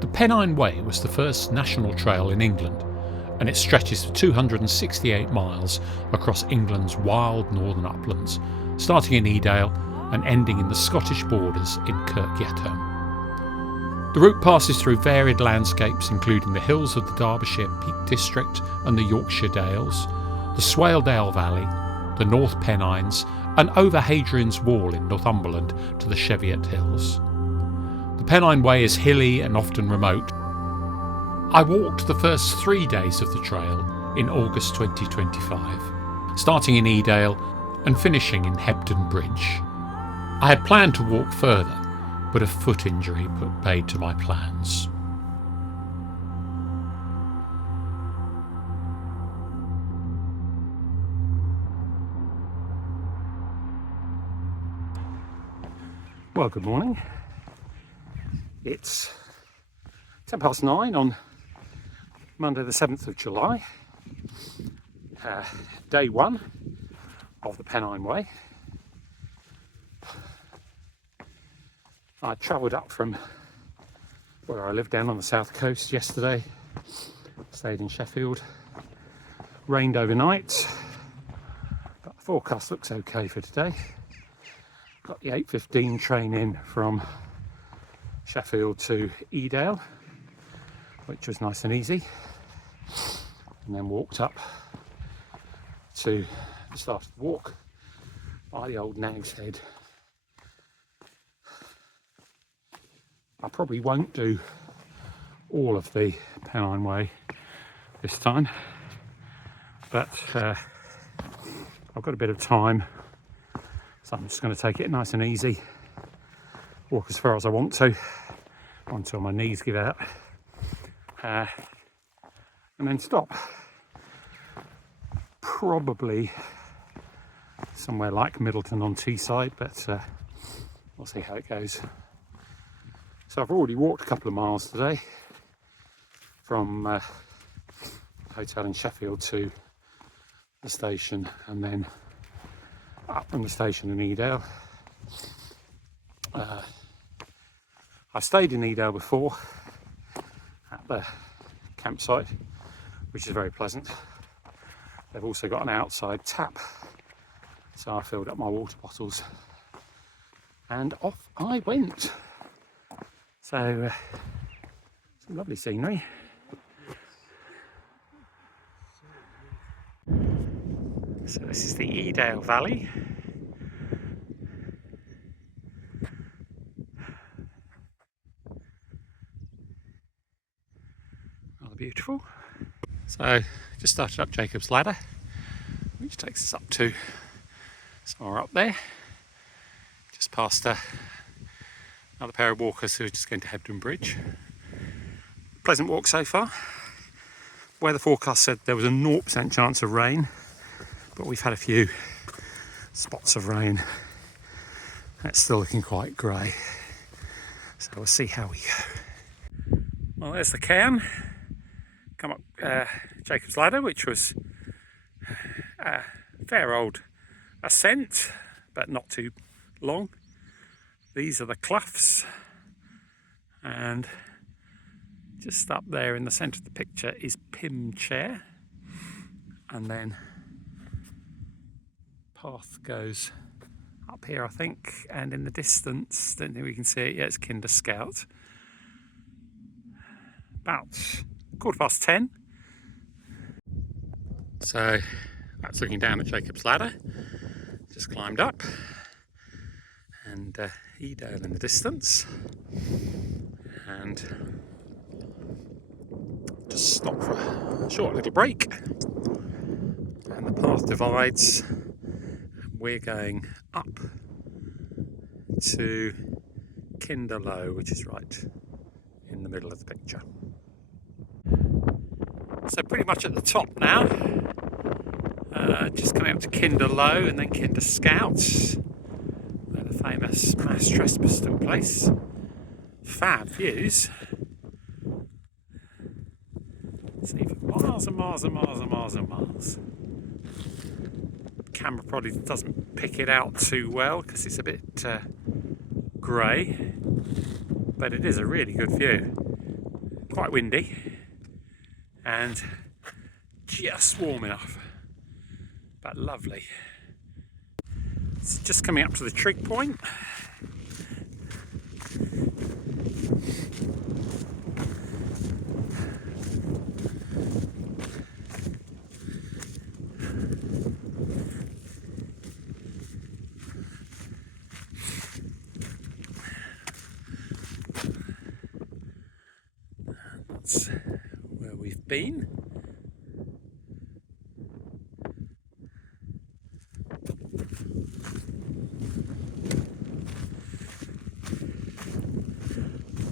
The Pennine Way was the first national trail in England, and it stretches for 268 miles across England's wild northern uplands, starting in Edale and ending in the Scottish borders in Kirk Yetholm. The route passes through varied landscapes including the hills of the Derbyshire Peak District and the Yorkshire Dales, the Swaledale Valley, the North Pennines, and over Hadrian's Wall in Northumberland to the Cheviot Hills. The Pennine Way is hilly and often remote. I walked the first 3 days of the trail in August 2025, starting in Edale and finishing in Hebden Bridge. I had planned to walk further, but a foot injury put paid to my plans. Well, good morning. It's 9:10 on Monday the 7th of July, day one of the Pennine Way. I travelled up from where I live down on the south coast yesterday, stayed in Sheffield, rained overnight, but the forecast looks okay for today. Got the 8:15 train in from Sheffield to Edale, which was nice and easy, and then walked up to the start of the walk by the old Nag's Head. I probably won't do all of the Pennine Way this time, but I've got a bit of time, so I'm just going to take it nice and easy, walk as far as I want to until my knees give out, and then stop. Probably somewhere like Middleton on Teesside, but we'll see how it goes. So I've already walked a couple of miles today from the hotel in Sheffield to the station, and then up from the station in Edale. I stayed in Edale before at the campsite, which is very pleasant. They've also got an outside tap, so I filled up my water bottles and off I went. So some lovely scenery. So this is the Edale Valley. Rather beautiful. So just started up Jacob's Ladder, which takes us up to somewhere up there, just past another pair of walkers who are just going to Hebden Bridge. Pleasant walk so far. Weather forecast said there was a 0% chance of rain, but we've had a few spots of rain. It's still looking quite grey, so we'll see how we go. Well, there's the cairn. Come up Jacob's Ladder, which was a fair old ascent, but not too long. These are the cloughs, and just up there in the centre of the picture is Pym Chair, and then path goes up here, I think, and in the distance, don't think we can see it yet, it's Kinder Scout. About 10:15. So that's looking down at Jacob's Ladder. Just climbed up, and Edale in the distance, and just stop for a short little break, and the path divides. We're going up to Kinder Low, which is right in the middle of the picture. So pretty much at the top now, just coming up to Kinder Low and then Kinder Scout, where the famous mass trespass took place. Fab views. See for miles and miles and miles and miles and miles. Camera probably doesn't pick it out too well because it's a bit grey, but it is a really good view. quite windy and just warm enough, but lovely. It's just coming up to the trig point. That's where we've been.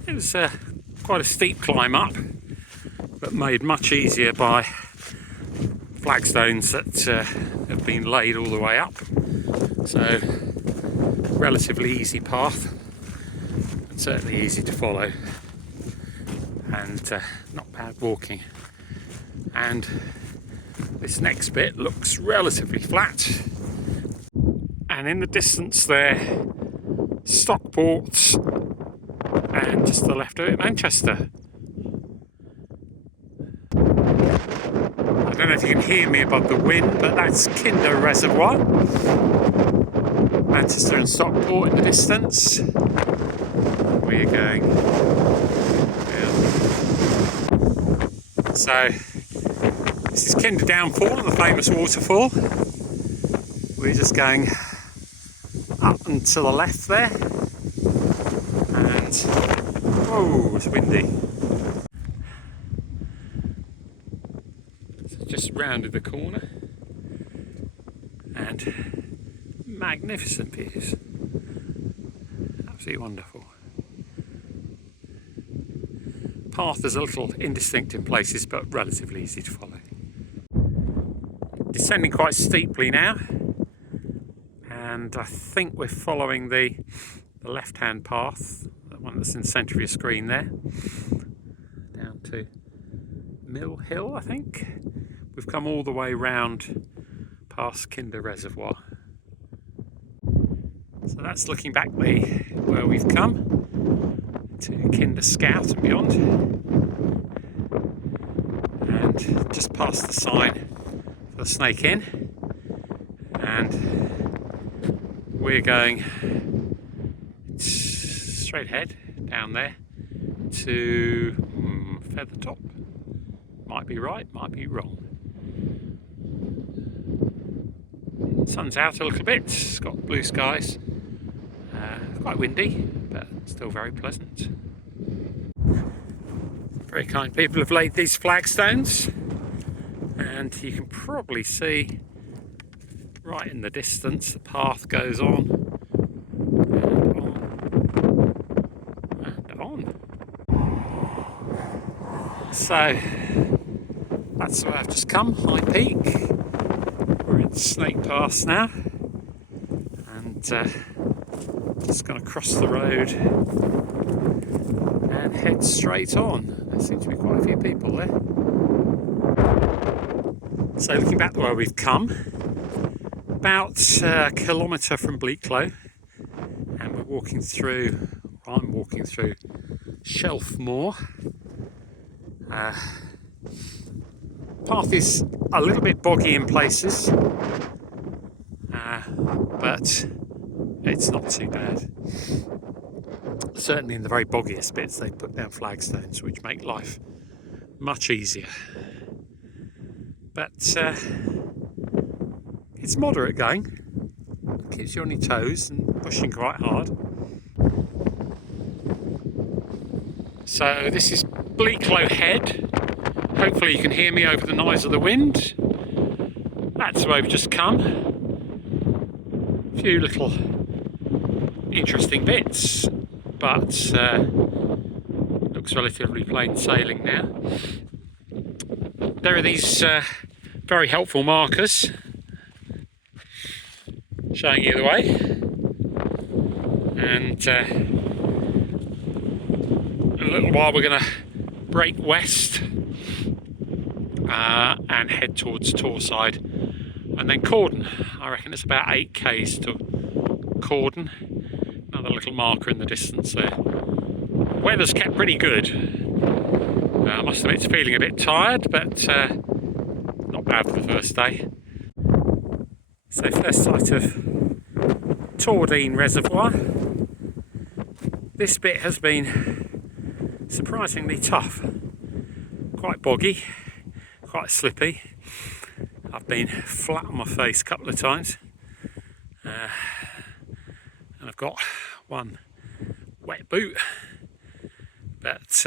It was quite a steep climb up, but made much easier by flagstones that have been laid all the way up. So, relatively easy path, and certainly easy to follow, and not bad walking. And this next bit looks relatively flat, and in the distance there, Stockport, and just to the left of it, Manchester. I don't know if you can hear me above the wind, but that's Kinder Reservoir. Manchester and Stockport in the distance. We're going down. So this is Kinder Downfall, the famous waterfall. We're just going up and to the left there. And whoa, it's windy. So just rounded the corner, and magnificent views. Absolutely wonderful. Path is a little indistinct in places, but relatively easy to follow. Descending quite steeply now, and I think we're following the left-hand path, the one that's in the centre of your screen there, down to Mill Hill, I think. We've come all the way round past Kinder Reservoir. So that's looking back where we've come to Kinder Scout and beyond, and just past the sign for the Snake Inn, and we're going straight ahead down there to Feathertop. Might be right, might be wrong. Sun's out a little bit, it's got blue skies, quite windy, but still very pleasant. Very kind people have laid these flagstones, and you can probably see right in the distance the path goes on and on. So that's where I've just come, High Peak. We're in Snake Pass now, and just going to cross the road and head straight on. There seem to be quite a few people there. So looking back where we've come, about a kilometre from Bleaklow, and I'm walking through Shelf Moor. Path is a little bit boggy in places, but it's not too bad. Certainly in the very boggiest bits they put down flagstones, which make life much easier. But it's moderate going, keeps you on your toes and pushing quite hard. So this is Bleaklow Head. Hopefully you can hear me over the noise of the wind. That's where we've just come. A few little interesting bits, but looks relatively plain sailing now. There are these very helpful markers showing you the way, and in a little while we're going to break west and head towards Torside and then Crowden. I reckon it's about 8 k's to Crowden. Another little marker in the distance there. Weather's kept pretty good, I must admit it's feeling a bit tired, but not bad for the first day. So first sight of Crowden Reservoir. This bit has been surprisingly tough. Quite boggy, quite slippy. I've been flat on my face a couple of times. And I've got one wet boot, but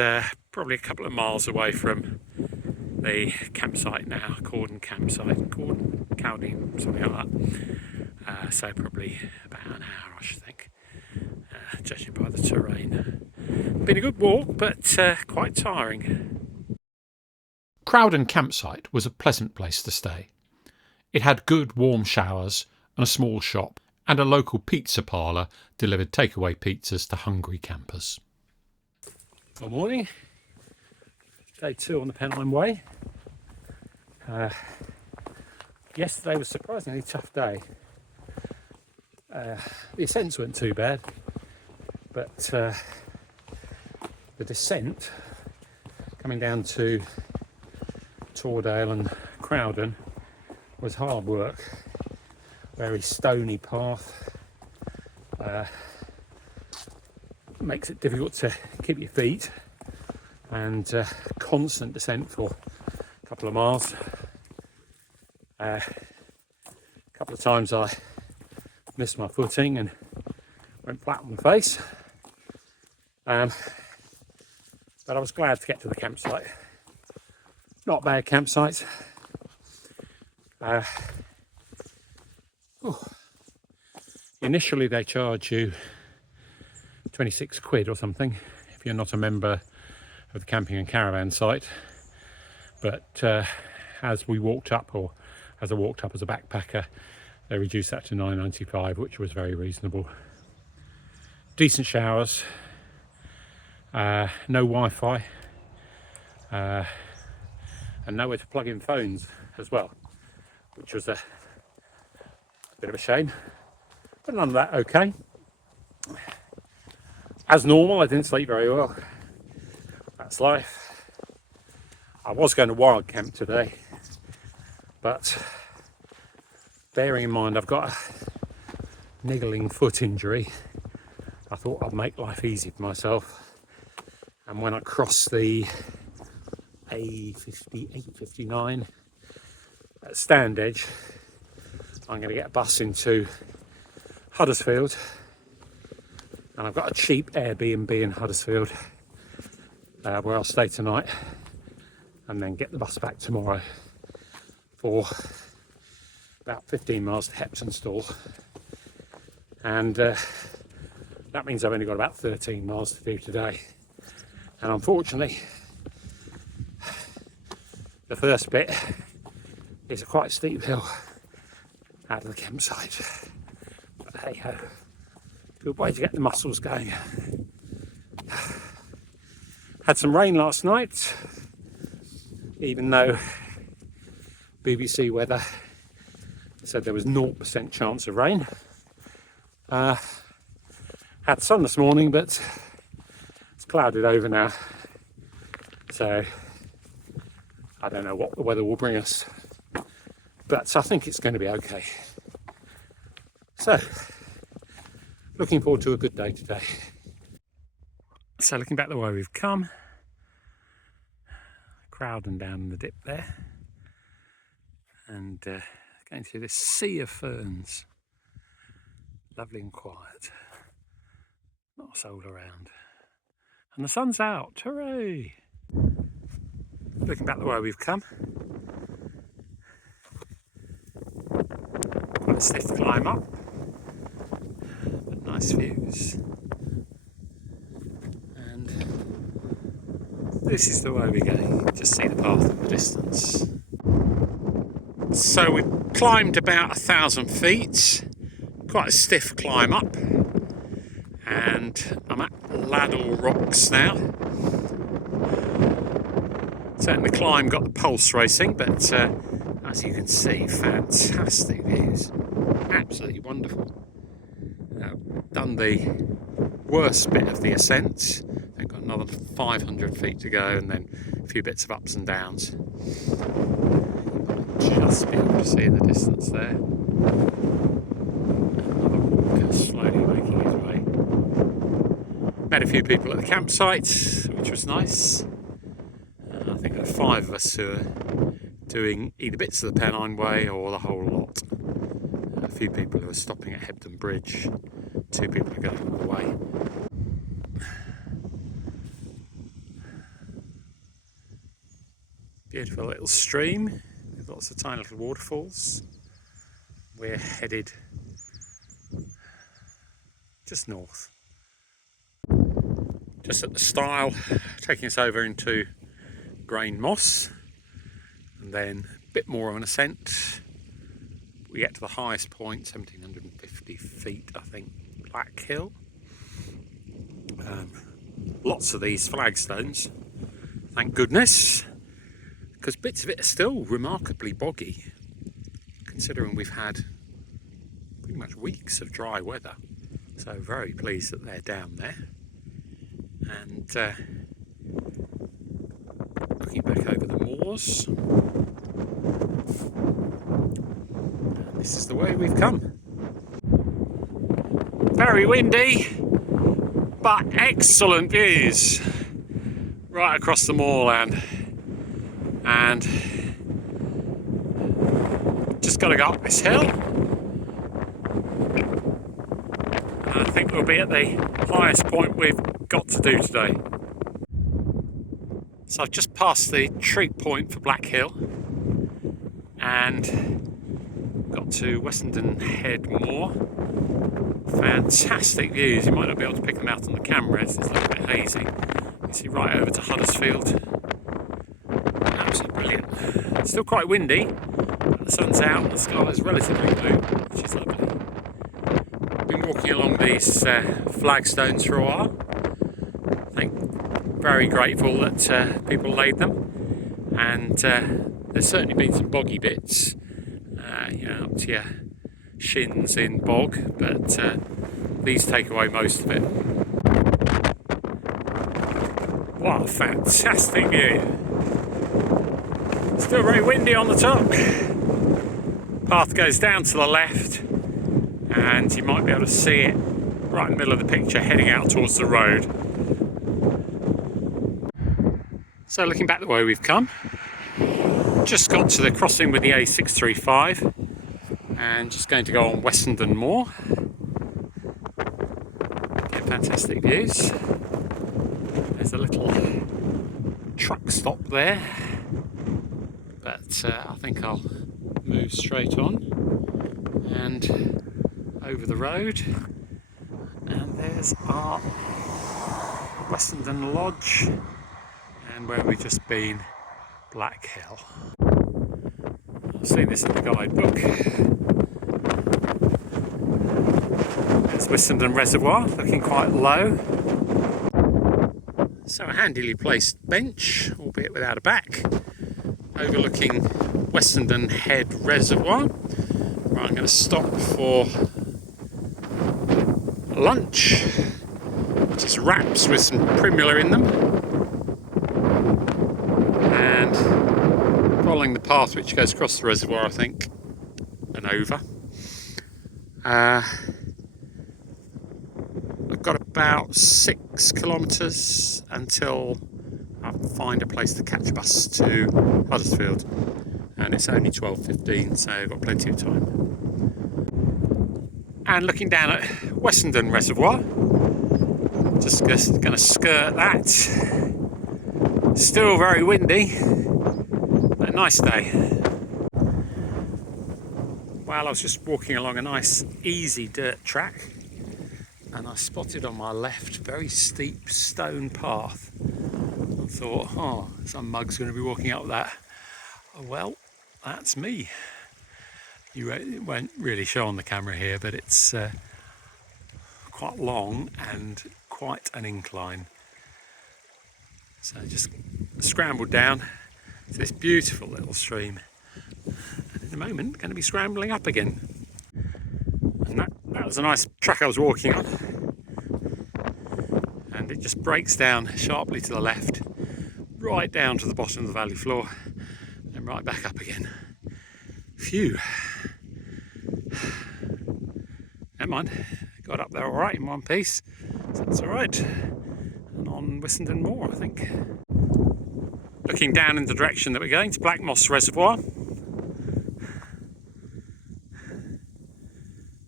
probably a couple of miles away from the campsite now, Crowden campsite, Crowden, something like that. So probably about an hour, I should think, judging by the terrain. Been a good walk, but quite tiring. Crowden campsite was a pleasant place to stay. It had good warm showers and a small shop, and a local pizza parlour delivered takeaway pizzas to hungry campers. Good morning. Day 2 on the Pennine Way. Yesterday was a surprisingly tough day. The ascents weren't too bad, but the descent coming down to Edale and Crowden was hard work. Very stony path. Makes it difficult to keep your feet, and constant descent for a couple of miles. A couple of times I missed my footing and went flat on the face. But I was glad to get to the campsite. Not a bad campsite. Initially they charge you 26 quid or something if you're not a member of the camping and caravan site, but as I walked up as a backpacker, they reduced that to £9.95, which was very reasonable. Decent showers, no Wi-Fi, and nowhere to plug in phones as well, which was a bit of a shame, but none of that okay. As normal, I didn't sleep very well. That's life. I was going to wild camp today, but bearing in mind I've got a niggling foot injury, I thought I'd make life easy for myself. And when I cross the A58-59 at Standedge, I'm going to get a bus into Huddersfield, and I've got a cheap Airbnb in Huddersfield where I'll stay tonight, and then get the bus back tomorrow for about 15 miles to Hebden Stall, and that means I've only got about 13 miles to do today. And unfortunately the first bit is a quite steep hill out of the campsite, but hey ho, good way to get the muscles going. Had some rain last night, even though BBC weather said there was 0% chance of rain. Had sun this morning, but it's clouded over now, so I don't know what the weather will bring us, but I think it's going to be okay. So, looking forward to a good day today. So looking back the way we've come, Crowden down in the dip there, and going through this sea of ferns. Lovely and quiet, not a soul around, and the sun's out, hooray! Looking back the way we've come, quite a stiff climb up, but nice views. And this is the way we go. You can just see the path in the distance. So we've climbed about 1,000 feet, quite a stiff climb up, and I'm at Edale Rocks now. Certainly the climb got the pulse racing, but as you can see, fantastic views, absolutely wonderful. Done the worst bit of the ascent. I've got another 500 feet to go, and then A few bits of ups and downs. Just be able to see in the distance there. Another walker slowly making his way. Met a few people at the campsite, which was nice. I think there were 5 of us who were doing either bits of the Pennine Way or the whole lot. A few people who were stopping at Hebden Bridge. 2 people are going all the way. Beautiful little stream with lots of tiny little waterfalls. We're headed just north. Just at the stile, taking us over into Grain Moss, and then a bit more of an ascent. We get to the highest point, 1750 feet, I think, Black Hill. Lots of these flagstones, thank goodness, because bits of it are still remarkably boggy, considering we've had pretty much weeks of dry weather. So very pleased that they're down there. And looking back over the moors, this is the way we've come. Very windy, but excellent views right across the moorland. And just got to go up this hill. And I think we'll be at the highest point we've got to do today. So I've just passed the treat point for Black Hill and got to Westenden Head Moor. Fantastic views. You might not be able to pick them out on the camera, it's a little bit hazy. You can see right over to Huddersfield. Absolutely brilliant. It's still quite windy, but the sun's out and the sky is relatively blue, which is lovely. I've been walking along these flagstones for a while. I think very grateful that people laid them, and there's certainly been some boggy bits, up to your shins in bog, but these take away most of it. What a fantastic view! Still very windy on the top. Path goes down to the left, and you might be able to see it right in the middle of the picture heading out towards the road. So looking back the way we've come, just got to the crossing with the A635 and just going to go on Westenden Moor. Get fantastic views. There's a little truck stop there, but I think I'll move straight on and over the road, and there's our Westenden Lodge and where we've just been, Black Hill. I've seen this in the guidebook. There's Westenden Reservoir, looking quite low. So a handily placed bench, albeit without a back, overlooking Westenden Head Reservoir, where I'm going to stop for lunch, which is wraps with some primula in them, and following the path which goes across the reservoir, I think, and over. I've got about 6 kilometres until I find a place to catch a bus to Huddersfield, and it's only 12:15, so I've got plenty of time. And looking down at Westenden Reservoir, just going to skirt that. Still very windy, but a nice day. Well, I was just walking along a nice easy dirt track, and I spotted on my left a very steep stone path. I thought, oh, some mug's going to be walking up that. Oh, well, that's me. It won't really show on the camera here, but it's quite long and quite an incline. So I just scrambled down to this beautiful little stream, and in a moment going to be scrambling up again. And that was a nice track I was walking on, and it just breaks down sharply to the left, right down to the bottom of the valley floor and right back up again. Phew. Never mind, got up there all right in one piece, so that's all right. And on Wissenden Moor, I think. Looking down in the direction that we're going to Black Moss Reservoir.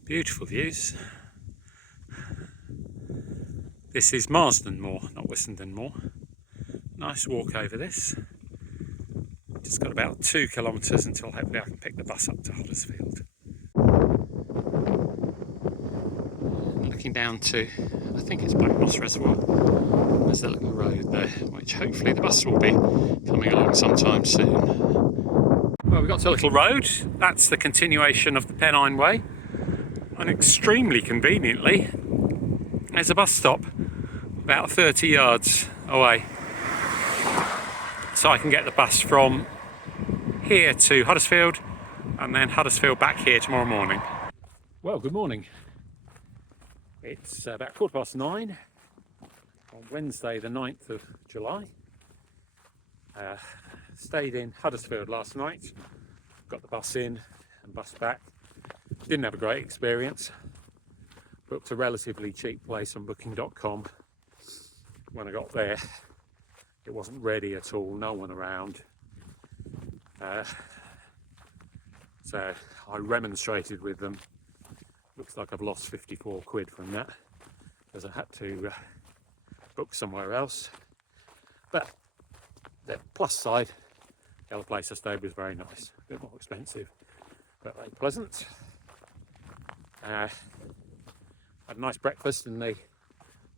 Beautiful views. This is Marsden Moor, not Wissenden Moor. Nice walk over this. Just got about 2 kilometres until hopefully I can pick the bus up to Huddersfield. Looking down to, I think it's Black Moss Reservoir. There's a little road there, which hopefully the bus will be coming along sometime soon. Well, we've got to a little road. That's the continuation of the Pennine Way. And extremely conveniently, there's a bus stop about 30 yards away. So I can get the bus from here to Huddersfield and then Huddersfield back here tomorrow morning. Well, good morning. It's about 9:15 on Wednesday the 9th of July. Stayed in Huddersfield last night, got the bus in and bus back. Didn't have a great experience. Booked a relatively cheap place on booking.com. When I got there, it wasn't ready at all, no one around. So I remonstrated with them. Looks like I've lost 54 quid from that because I had to book somewhere else. But the plus side, the other place I stayed was very nice, a bit more expensive, but very pleasant. Had a nice breakfast in the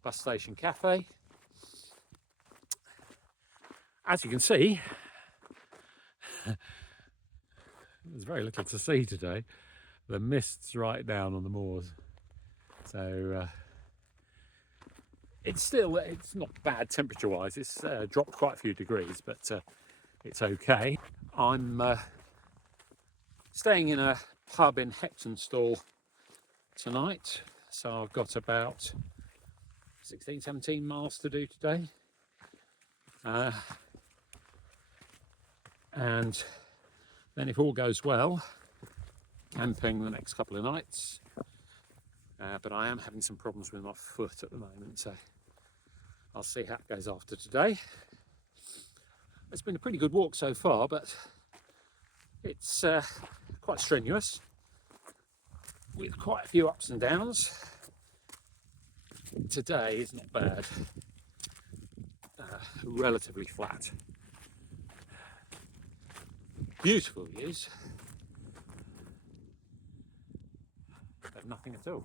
bus station cafe. As you can see, there's very little to see today. The mist's right down on the moors, so it's not bad temperature wise. It's dropped quite a few degrees, but it's okay. I'm staying in a pub in Hebden tonight, so I've got about 16-17 miles to do today, and then if all goes well, camping the next couple of nights, but I am having some problems with my foot at the moment, so I'll see how it goes after today. It's been a pretty good walk so far, but it's quite strenuous with quite a few ups and downs. Today is not bad, relatively flat. Beautiful views. But nothing at all.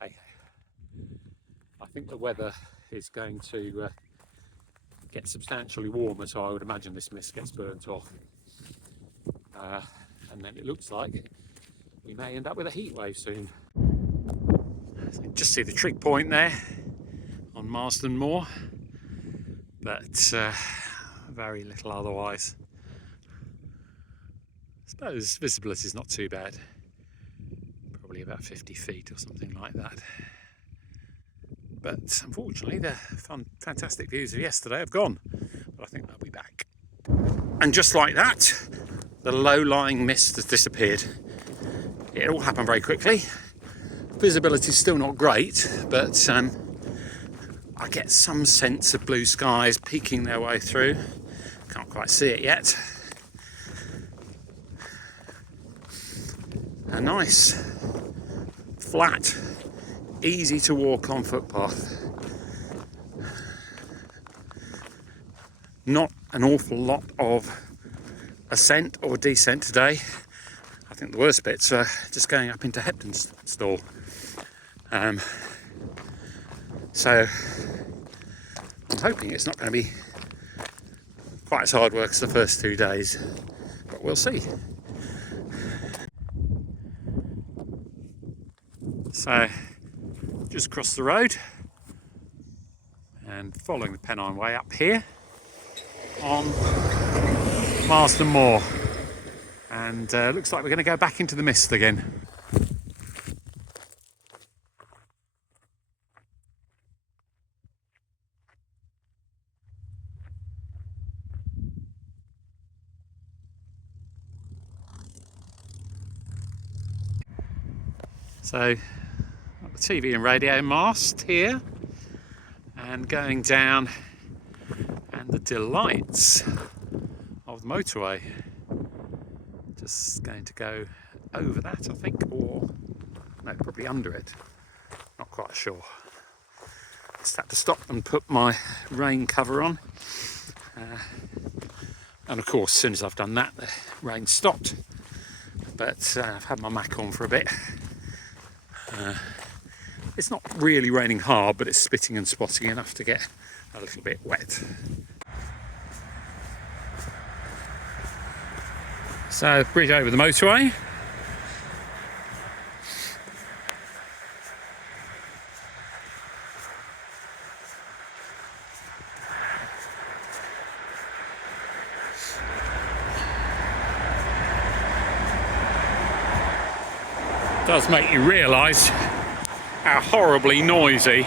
Hey, I think the weather is going to get substantially warmer, so I would imagine this mist gets burnt off. And then it looks like we may end up with a heat wave soon. So just see the trig point there on Marsden Moor, but very little otherwise. I suppose visibility is not too bad, probably about 50 feet or something like that. But unfortunately the fantastic views of yesterday have gone, but I think they'll be back. And just like that, the low-lying mist has disappeared. It all happened very quickly. Visibility is still not great, but I get some sense of blue skies peeking their way through. Can't quite see it yet. A nice, flat, easy to walk on footpath. Not an awful lot of ascent or descent today. I think the worst bits are just going up into Hebden's stall. So I'm hoping it's not going to be quite as hard work as the first 2 days, but we'll see. So just across the road and following the Pennine Way up here on Marsden Moor, and looks like we're going to go back into the mist again. So, got the TV and radio mast here, and going down, and the delights of the motorway. Just going to go over that, I think, or no, probably under it. Not quite sure. Just had to stop and put my rain cover on. And of course, as soon as I've done that, the rain stopped. But I've had my Mac on for a bit. It's not really raining hard, but it's spitting and spotting enough to get a little bit wet. So, bridge over the motorway. Does make you realise how horribly noisy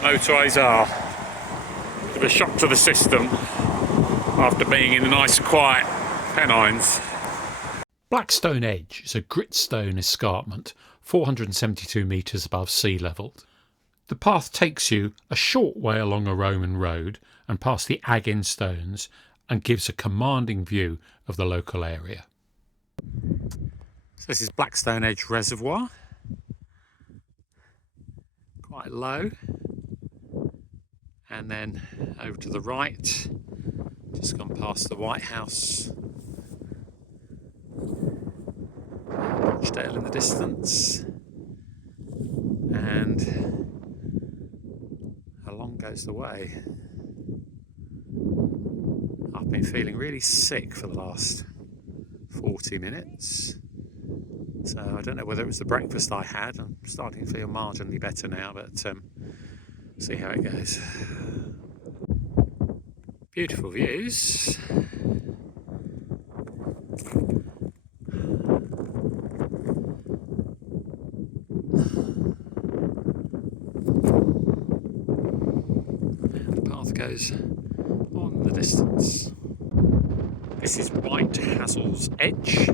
motorways are. Bit of a shock to the system after being in the nice quiet Pennines. Blackstone Edge is a gritstone escarpment 472 metres above sea level. The path takes you a short way along a Roman road and past the Agin Stones and gives a commanding view of the local area. So this is Blackstone Edge Reservoir. Quite low. And then over to the right, just gone past the White House. Edale in the distance. And along goes the way. I've been feeling really sick for the last 40 minutes. So I don't know whether it was the breakfast I had. I'm starting to feel marginally better now, but see how it goes. Beautiful views. And the path goes on in the distance. This is White Hazel's Edge.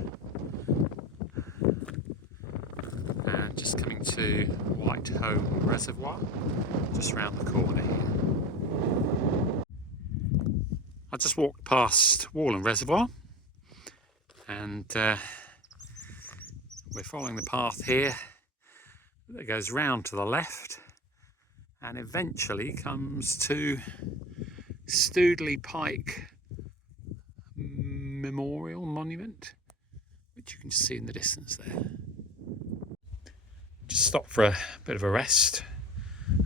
And just coming to White Home Reservoir, just round the corner here. I just walked past Wallen Reservoir, and we're following the path here that goes round to the left and eventually comes to Stoodley Pike Memorial Monument, which you can see in the distance there. Just stop for a bit of a rest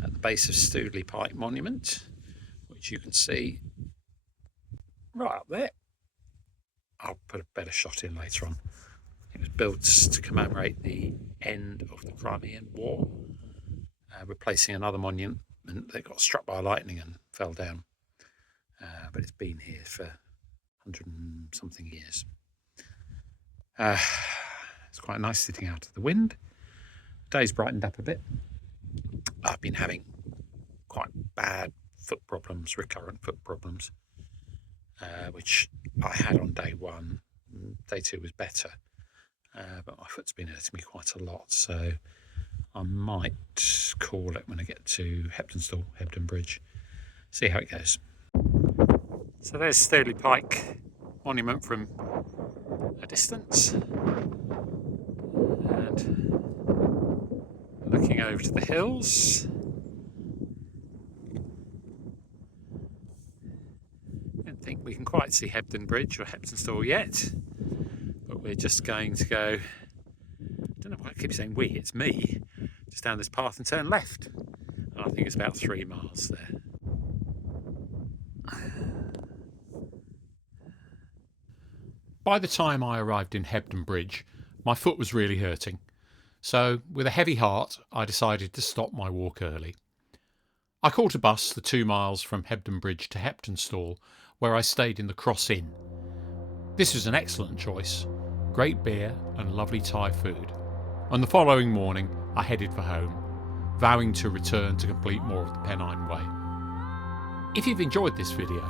at the base of Stoodley Pike Monument, which you can see right up there. I'll put a better shot in later on. It was built to commemorate the end of the Crimean War, replacing another monument that got struck by lightning and fell down. But it's been here for 100 and something years. It's quite nice sitting out of the wind. The day's brightened up a bit. I've been having quite bad foot problems, recurrent foot problems, which I had on day one. Day two was better, but my foot's been hurting me quite a lot, so I might call it when I get to Hebden Bridge. See how it goes. So there's Stoodley Pike Monument from a distance, and looking over to the hills. Don't think we can quite see Hebden Bridge or Heptonstall yet, but we're just going to go, I don't know why I keep saying we, it's me, just down this path and turn left. And I think it's about 3 miles there. By the time I arrived in Hebden Bridge, my foot was really hurting. So, with a heavy heart, I decided to stop my walk early. I caught a bus the 2 miles from Hebden Bridge to Heptonstall, where I stayed in the Cross Inn. This was an excellent choice, great beer and lovely Thai food. On the following morning, I headed for home, vowing to return to complete more of the Pennine Way. If you've enjoyed this video,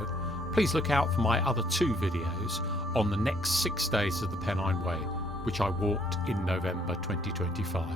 please look out for my other 2 videos on the next 6 days of the Pennine Way, which I walked in November 2025.